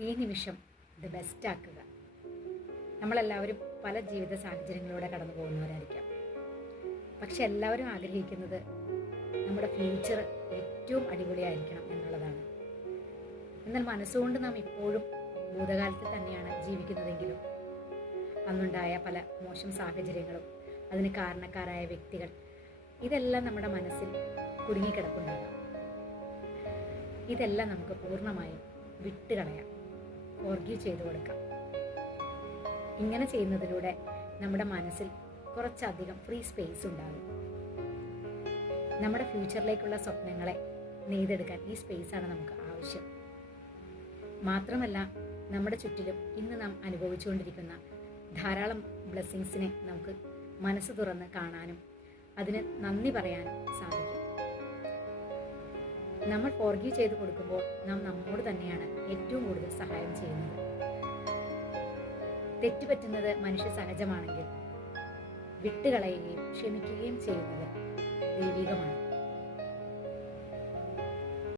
ഈ നിമിഷം ഇത് ബെസ്റ്റ് ആക്കുക. നമ്മളെല്ലാവരും പല ജീവിത സാഹചര്യങ്ങളിലൂടെ കടന്നു പോകുന്നവരായിരിക്കാം. പക്ഷെ എല്ലാവരും ആഗ്രഹിക്കുന്നത് നമ്മുടെ ഫ്യൂച്ചർ ഏറ്റവും അടിപൊളിയായിരിക്കണം എന്നുള്ളതാണ്. എന്നാൽ മനസ്സുകൊണ്ട് നാം ഇപ്പോഴും ഭൂതകാലത്തിൽ തന്നെയാണ് ജീവിക്കുന്നതെങ്കിലും അന്നുണ്ടായ പല മോശം സാഹചര്യങ്ങളും അതിന് കാരണക്കാരായ വ്യക്തികൾ ഇതെല്ലാം നമ്മുടെ മനസ്സിൽ കുടുങ്ങിക്കിടപ്പുണ്ടാകാം. ഇതെല്ലാം നമുക്ക് പൂർണ്ണമായും വിട്ടുകളയാം, ഫോർഗീവ് ചെയ്തു കൊടുക്കാം. ഇങ്ങനെ ചെയ്യുന്നതിലൂടെ നമ്മുടെ മനസ്സിൽ കുറച്ചധികം ഫ്രീ സ്പേസ് ഉണ്ടാകും. നമ്മുടെ ഫ്യൂച്ചറിലേക്കുള്ള സ്വപ്നങ്ങളെ നെയ്തെടുക്കാൻ ഈ സ്പേസാണ് നമുക്ക് ആവശ്യം. മാത്രമല്ല, നമ്മുടെ ചുറ്റിലും ഇന്ന് നാം അനുഭവിച്ചുകൊണ്ടിരിക്കുന്ന ധാരാളം ബ്ലെസ്സിങ്സിനെ നമുക്ക് മനസ്സ് തുറന്ന് കാണാനും അതിന് നന്ദി പറയാനും സാധിക്കും. നമ്മൾ ഫോർഗീവ് ചെയ്ത് കൊടുക്കുമ്പോൾ നാം നമ്മോട് തന്നെയാണ് ഏറ്റവും കൂടുതൽ സഹായം ചെയ്യുന്നത്. തെറ്റുപറ്റുന്നത് മനുഷ്യ സഹജമാണെങ്കിൽ വിട്ടുകളയുകയും ക്ഷമിക്കുകയും ചെയ്യുന്നത് ദൈവികമാണ്.